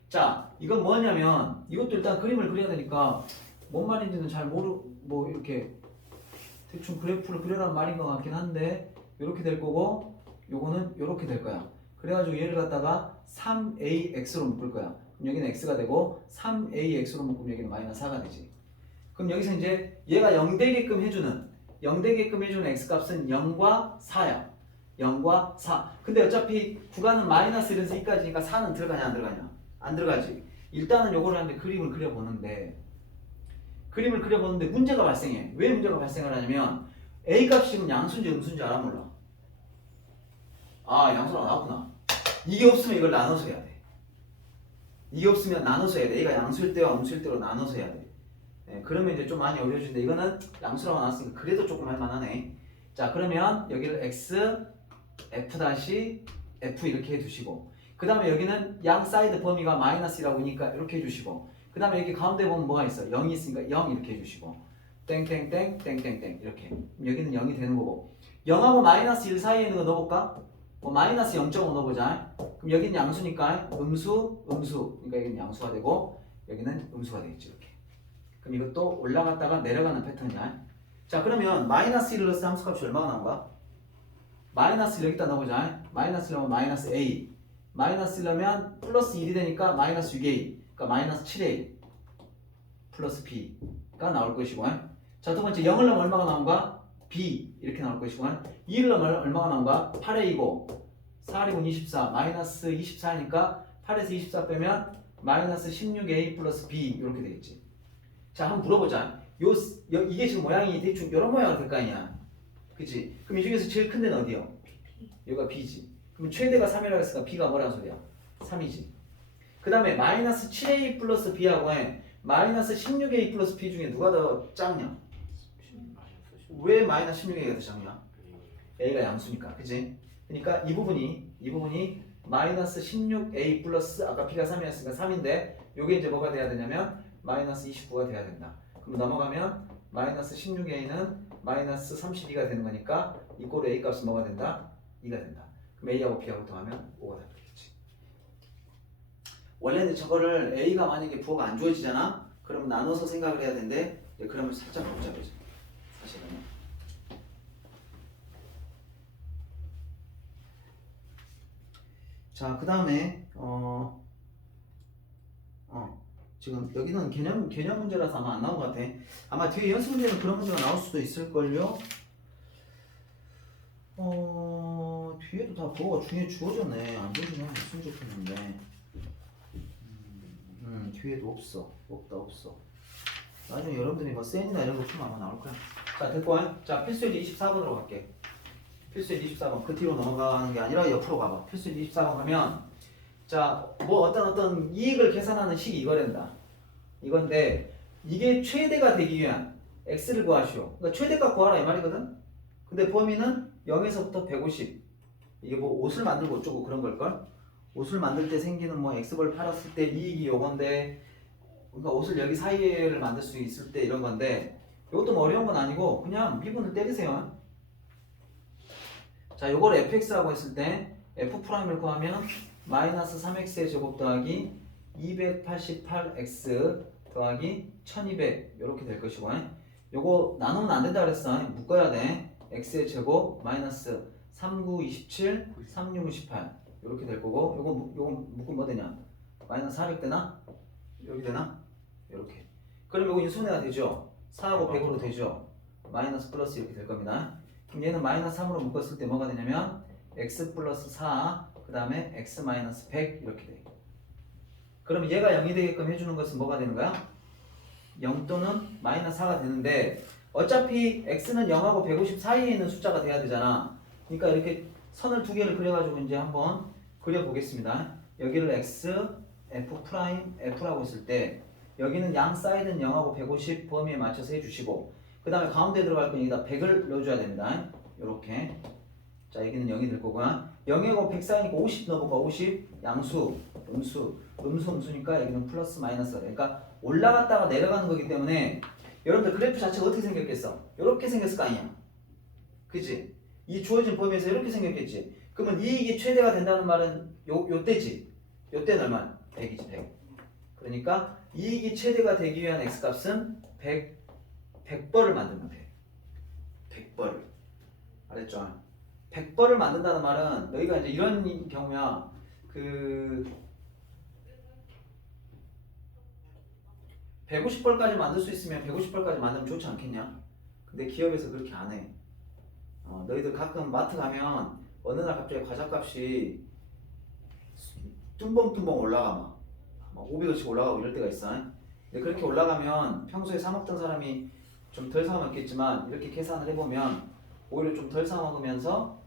자, 이건 뭐냐면 이것도 일단 그림을 그려야 되니까 뭔 말인지는 잘 뭐 이렇게 대충 그래프를 그려란 말인 것 같긴 한데 이렇게 될 거고 요거는 이렇게 될 거야. 그래가지고 얘를 갖다가 3ax로 묶을 거야. 그럼 여기는 x가 되고 3ax로 묶으면 여기는 마이너스 4가 되지. 그럼 여기서 이제 얘가 0 되게끔 해주는 x값은 0과 4야. 0과 4. 근데 어차피 구간은 마이너스 1에서 2까지니까 4는 들어가냐 안 들어가냐? 안 들어가지. 일단은 요거를 하는데 그림을 그려보는데 문제가 발생해. 왜 문제가 발생을 하냐면 a 값이 지금 양수인지 음수인지 알아 몰라? 아, 양수라고 나왔구나. 이게 없으면 이걸 나눠서 해야 돼. 이게 없으면 나눠서 해야 돼. A가 양수일 때와 음수일 때로 나눠서 해야 돼. 네, 그러면 이제 좀 많이 어려워지는데 이거는 양수라고 나왔으니까 그래도 조금 할만하네. 자, 그러면 여기를 x, f' 이렇게 해두시고 그 다음에 여기는 양 사이드 범위가 마이너스라고 하니까 이렇게 해주시고 그 다음에 여기 가운데 보면 뭐가 있어? 0이 있으니까 0 이렇게 해주시고 땡땡땡 땡땡땡 이렇게 여기는 0이 되는 거고 0하고 마이너스 1 사이에 있는 거 넣어볼까? 뭐 마이너스 0.5 넣어보자. 그럼 여기는 양수니까 음수 그러니까 여기는 양수가 되고 여기는 음수가 되겠지 이렇게. 그럼 이것도 올라갔다가 내려가는 패턴이야. 자, 그러면 마이너스 1을 넣었을 때 함수값이 얼마가 나온가? 마이너스 1 여기다 넣어보자. 마이너스 1 넣으면 마이너스 a 마이너스 1 넣으면 플러스 1이 되니까 마이너스 6a 그러니까 마이너스 7a 플러스 b가 나올 것이고 자, 두 번째 0을 넣으면 얼마가 나온가? b 이렇게 나올 것이고 2를 넣으면 얼마가 나온가? 8a이고 4이고 24 마이너스 24니까 8에서 24 빼면 마이너스 16a 플러스 b 이렇게 되겠지. 자, 한번 물어보자. 이게 지금 모양이 대충 이런 모양이 될 거 아니야. 그치? 그럼 이 중에서 제일 큰 데는 어디요? 여기가 b지. 그럼 최대가 3이라고 했으니까 b가 뭐라는 소리야? 3이지. 그 다음에 마이너스 7a 플러스 b하고 마이너스 16a 플러스 b 중에 누가 더 작냐? 왜 마이너스 16a가 더 작냐? a가 양수니까. 그치? 그러니까 이 부분이 마이너스 16a 플러스 아까 b가 3이었으니까 3인데 요게 이제 뭐가 돼야 되냐면 마이너스 29가 돼야 된다. 그럼 넘어가면 마이너스 16a는 마이너스 32가 되는 거니까 이꼴로 a 값은 뭐가 된다? 2가 된다. 그럼 a하고 b하고 더하면 5가 되겠지. 원래는 저거를 a가 만약에 부호가 안 주어지잖아? 그럼 나눠서 생각을 해야 되는데 그러면 살짝 복잡해져. 사실은. 자, 그 다음에 지금 여기는 개념 문제라서 아마 안 나온 것 같아. 아마 뒤에 연습 문제는 그런 문제가 나올 수도 있을걸요. 뒤에도 다 부호가 중에 주어졌네. 안 주어지면 했으면 좋겠는데. 뒤에도 없어. 나중에 여러분들이 뭐 센이나 이런 거 풀면 아마 나올 거야. 자, 됐고. 자, 필수의 24번으로 갈게. 필수의 24번. 그 뒤로 넘어가는 게 아니라 옆으로 가봐. 필수의 24번 가면 자, 뭐 어떤 이익을 계산하는 식이 이거란다. 이건데 이게 최대가 되기 위한 x를 구하시오. 그러니까 최대값 구하라 이 말이거든. 근데 범위는 0에서부터 150. 이게 뭐 옷을 만들고 어쩌고 그런 걸걸? 옷을 만들 때 생기는 뭐 x벌 팔았을 때 이익이 요건데 그러니까 옷을 여기 사이에를 만들 수 있을 때 이런 건데 이것도 뭐 어려운 건 아니고 그냥 미분을 때리세요. 자, 요걸 fx라고 했을 때 f'을 구하면 마이너스 3x의 제곱 더하기 288x 더하기 1200 이렇게 될 것이고 요거 나누면 안 된다 그랬어. 묶어야 돼. x의 제곱 마이너스 3927 3628 이렇게 될 거고 요거 묶으면 뭐 되냐? 마이너스 400 되나? 여기 되나? 이렇게. 그럼 요거 인수분해가 되죠? 4하고 100으로 되죠? 마이너스 플러스 이렇게 될 겁니다. 그럼 얘는 마이너스 3으로 묶었을 때 뭐가 되냐면 x 플러스 4 그 다음에 x 마이너스 100 이렇게 돼. 그럼 얘가 0이 되게끔 해주는 것은 뭐가 되는 거야? 0 또는 마이너스 4가 되는데 어차피 x는 0하고 150 사이에 있는 숫자가 돼야 되잖아. 그러니까 이렇게 선을 두 개를 그려가지고 이제 한번 그려보겠습니다. 여기를 x, f 프라임, f라고 했을 때 여기는 양 사이드는 0하고 150 범위에 맞춰서 해주시고 그 다음에 가운데 들어갈 건 여기다 100을 넣어줘야 됩니다. 요렇게. 자 여기는 0이 될 거고 0하고 100 사이니까 50 넣어볼까? 50 양수, 음수니까 여기는 플러스 마이너스. 그러니까 올라갔다가 내려가는 거기 때문에 여러분들 그래프 자체가 어떻게 생겼겠어? 이렇게 생겼을 거 아니야. 그치? 이 주어진 범위에서 이렇게 생겼겠지. 그러면 이익이 최대가 된다는 말은 요때지. 요때는 얼마? 100이지 100. 그러니까 이익이 최대가 되기 위한 x값은 100벌을 만들면 돼. 100벌. 알았죠? 100벌을 만든다는 말은 너희가 이제 이런 경우야. 150벌까지 만들 수 있으면 150벌까지 만들면 좋지 않겠냐? 근데 기업에서 그렇게 안 해. 너희들 가끔 마트 가면 어느 날 갑자기 과자값이 뚱벙뚱벙 올라가 막 500원씩 올라가고 이럴 때가 있어. 근데 그렇게 올라가면 평소에 사 먹던 사람이 좀 덜 사 먹겠지만 이렇게 계산을 해보면 오히려 좀 덜 사 먹으면서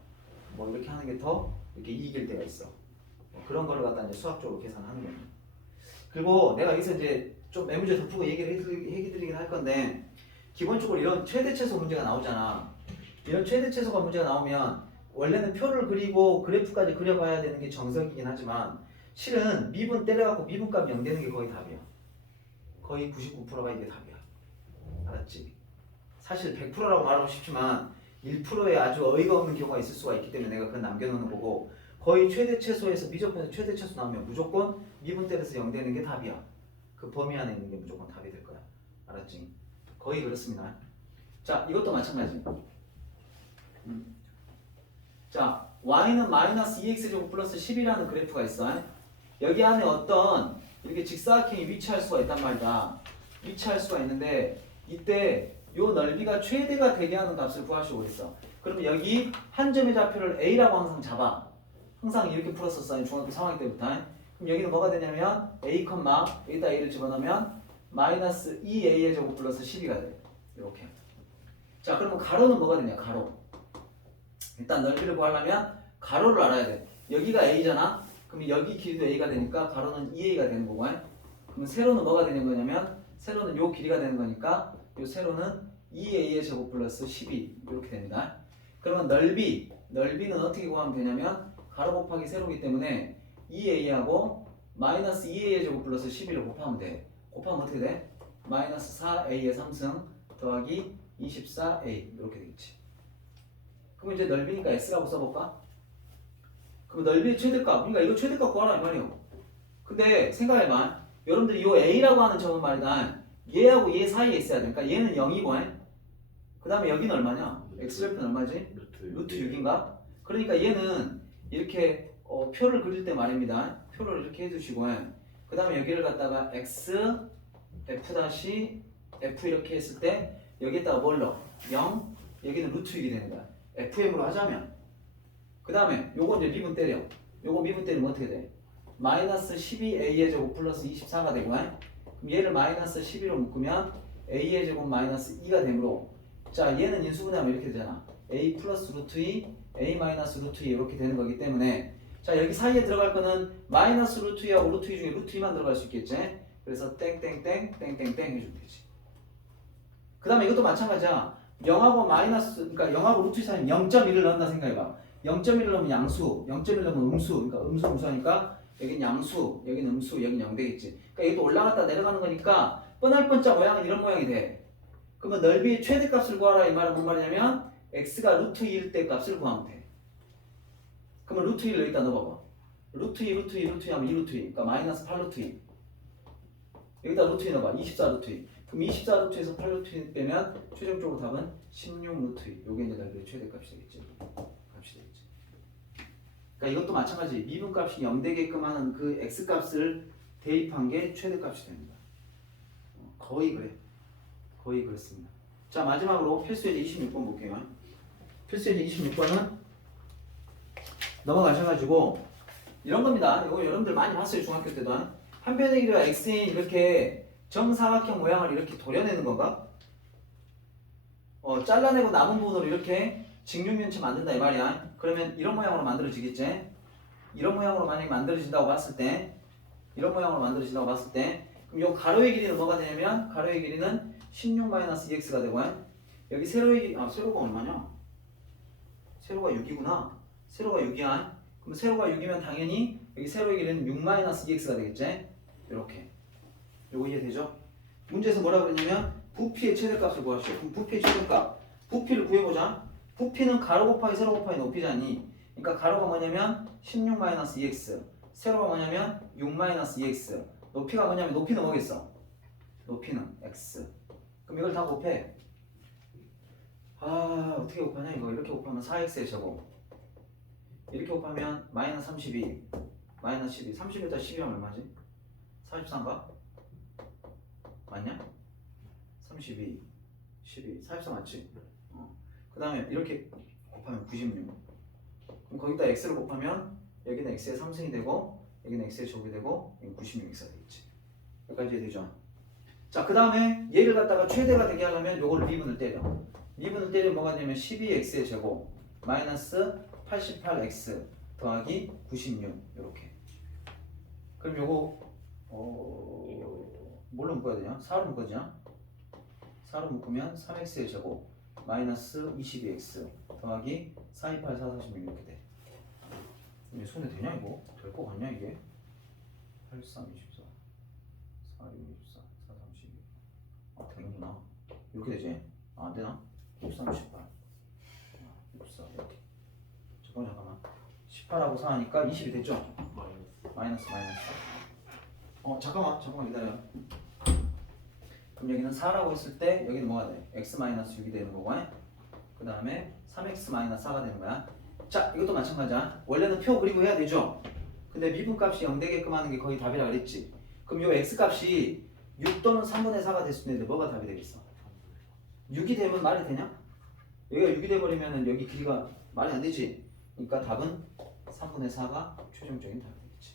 뭐 이렇게 하는 게 더 이렇게 이익일 때가 있어. 그런 거를 갖다 이제 수학적으로 계산하는 거예요. 그리고 내가 여기서 이제 좀 매문제 덮고 얘기를 해드리긴 할 건데 기본적으로 이런 최대최소 문제가 나오잖아. 이런 최대최소가 문제가 나오면 원래는 표를 그리고 그래프까지 그려봐야 되는 게 정석이긴 하지만 실은 미분 때려갖고 미분값 0 되는 게 거의 답이야. 거의 99%가 이게 답이야. 알았지? 사실 100%라고 말하고 싶지만 1%에 아주 어이가 없는 경우가 있을 수가 있기 때문에 내가 그건 남겨놓는 거고 거의 최대최소에서 미적분에서 최대최소 나오면 무조건 미분 때려서 0 되는 게 답이야. 그 범위 안에 있는 게 무조건 답이 될 거야. 알았지? 거의 그렇습니다. 자, 이것도 마찬가지. 자, y는 마이너스 2x제곱 플러스 10이라는 그래프가 있어. 여기 안에 어떤 이렇게 직사각형이 위치할 수가 있단 말이다. 위치할 수가 있는데 이때 요 넓이가 최대가 되게 하는 값을 구하시고 그랬어. 그러면 여기 한 점의 좌표를 a라고 항상 잡아. 항상 이렇게 풀었었어. 중학교 3학년 때부터. 그럼 여기는 뭐가 되냐면 a, 여기다 a를 집어넣으면 마이너스 2a의 제곱 플러스 12가 돼. 이렇게. 자, 그러면 가로는 뭐가 되냐? 가로. 일단 넓이를 구하려면 가로를 알아야 돼. 여기가 a잖아. 그럼 여기 길이도 a가 되니까 가로는 2a가 되는 거고. 그럼 세로는 뭐가 되는 거냐면 세로는 요 길이가 되는 거니까 요 세로는 2a의 제곱 플러스 12 이렇게 됩니다. 그러면 넓이는 어떻게 구하면 되냐면 가로 곱하기 세로이기 때문에 2a하고 마이너스 2a의 제곱 플러스 12를 곱하면 돼. 곱하면 어떻게 돼? 마이너스 4a의 3승 더하기 24a 이렇게 되겠지. 그럼 이제 넓이니까 s라고 써볼까? 그럼 넓이의 최대값, 그러니까 이거 최대값 구하라 이 말이에요. 근데 생각해봐. 여러분들 이 a라고 하는 점은 말이다. 얘하고 얘 사이에 있어야 돼. 그러니까 얘는 0이고 그 다음에 여기는 얼마냐? x절편 얼마지? 루트 6인가? 그러니까 얘는 이렇게 표를 그릴 때 말입니다. 표를 이렇게 해주시고 그 다음에 여기를 갖다가 x, f' 이렇게 했을 때 여기에다가 뭘 넣어? 0, 여기는 루트 6이 되는 거야. fm으로 하자면 그 다음에 요거 이제 미분 때려. 요거 미분 때리면 어떻게 돼? 마이너스 12a의 제곱 플러스 24가 되고 그럼 얘를 마이너스 12로 묶으면 a의 제곱 마이너스 2가 되므로 자 얘는 인수분해하면 이렇게 되잖아. a 플러스 루트 2, a 마이너스 루트 2 이렇게 되는 거기 때문에 자 여기 사이에 들어갈 거는 마이너스 루트 2하고 루트 2 중에 루트 2만 들어갈 수 있겠지. 그래서 땡땡땡 해주면 되지. 그 다음에 이것도 마찬가지야. 0하고 마이너스 그러니까 0하고 루트 2 사이에 0.1을 넣는다 생각해봐. 0.1을 넣으면 양수, 0.1을 넣으면 음수, 그러니까 음수하니까 여긴 양수, 여긴 음수, 여긴 0 되겠지. 그러니까 이것도 올라갔다 내려가는 거니까 뻔할 뻔짜 모양은 이런 모양이 돼. 그러면 넓이의 최대값을 구하라 이 말은 뭔 말이냐면 x가 루트 2일 때 값을 구하면 돼. 그러면 루트 2를 여기다 넣어봐봐. 루트 2 하면 2 루트 2, 그러니까 마이너스 8 루트 2. 여기다 루트 2 넣어봐. 24 루트 2. 그럼 24 루트 2에서 8 루트 2 빼면 최종적으로 답은 16 루트 2. 요게 이제 넓이의 최대값이 되겠지. 값이 되겠지. 그러니까 이것도 마찬가지. 미분값이 0 되게끔 하는 그 x값을 대입한 게 최대값이 됩니다. 거의 그래. 거의 그렇습니다. 자 마지막으로 필수예제 26번 볼게요. 필수예제 26번은 넘어가셔가지고 이런 겁니다. 이거 여러분들 많이 봤어요. 중학교 때도. 한 변의 길이가 x인 이렇게 정사각형 모양을 이렇게 도려내는 건가? 잘라내고 남은 부분으로 이렇게 직육면체 만든다 이 말이야. 그러면 이런 모양으로 만들어지겠지? 이런 모양으로 만약에 만들어진다고 봤을 때 그럼 요 가로의 길이는 뭐가 되냐면 가로의 길이는 16-2x가 되고 여기 세로의 길이 세로가 얼마냐? 세로가 6이구나. 세로가 6이야. 그럼 세로가 6이면 당연히 여기 세로의 길이는 6-2x가 되겠지? 이렇게. 요거 이해되죠? 문제에서 뭐라 그랬냐면 부피의 최대값을 구하시오. 그럼 부피의 최대값. 부피를 구해보자. 부피는 가로 곱하기 세로 곱하기 높이잖니. 그러니까 가로가 뭐냐면 16-2x. 세로가 뭐냐면 6-2x. 높이가 뭐냐면 높이는 뭐겠어? 높이는 x. 그럼 이걸 다 곱해. 어떻게 곱하냐 이거. 이렇게 곱하면 4x의 제곱. 이렇게 곱하면 마이너스 32. 마이너스 12. 31에다 12하면 얼마지? 43가? 맞냐? 32, 12, 44 맞지? 그 다음에 이렇게 곱하면 96. 그럼 거기다 x를 곱하면 여기는 x의 3승이 되고 여기는 x의 제곱이 되고 여기는 96x가 되겠지. 여기까지 되죠? 자, 그 다음에 얘를 갖다가 최대가 되게 하려면 요거를 미분을 때려. 미분을 때리면 뭐가 되냐면 12x의 제곱 마이너스 88x 더하기 96 이렇게. 그럼 요거 뭘로 묶어야 되냐? 4로 묶어야 되냐? 4로 묶으면 3x의 제곱 마이너스 22x 더하기 428, 446 이렇게 돼. 이게 손에 되냐 이거? 될 거 같냐 이게? 83, 24 46, 24 4, 32 되는구나. 이렇게 되지? 안 되나? 63, 18 64 이렇게. 잠깐만 18하고 4 하니까 20이 됐죠? 마이너스 잠깐만 기다려. 그럼 여기는 4라고 했을 때 여기는 뭐가 돼? x-6이 되는 거고 그 다음에 3x-4가 되는 거야. 자, 이것도 마찬가지야. 원래는 표 그리고 해야 되죠? 근데 미분값이 0 되게끔 하는 게 거의 답이라 그랬지. 그럼 요 x값이 6 또는 3분의 4가 될 수 있는데 뭐가 답이 되겠어? 6이 되면 말이 되냐? 여기가 6이 돼버리면 여기 길이가 말이 안 되지. 그러니까 답은 3분의 4가 최종적인 답이 되겠지.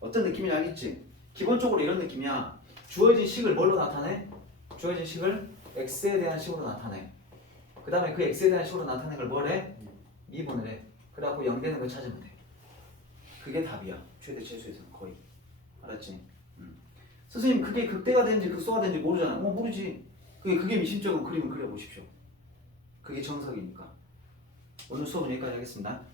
어떤 느낌인지 알겠지? 기본적으로 이런 느낌이야. 주어진 식을 뭘로 나타내? 주어진 식을 x에 대한 식으로 나타내. 그 다음에 그 x에 대한 식으로 나타낸 걸 뭐래? 미분을 해. 그래갖고 0 되는 걸 찾으면 돼. 그게 답이야. 최대 최소에서는 거의. 알았지? 선생님 그게 극대가 되는지 극소가 되는지 모르잖아. 모르지. 그게 미심쩍은 그림을 그려보십시오. 그게 정석이니까. 오늘 수업은 여기까지 하겠습니다.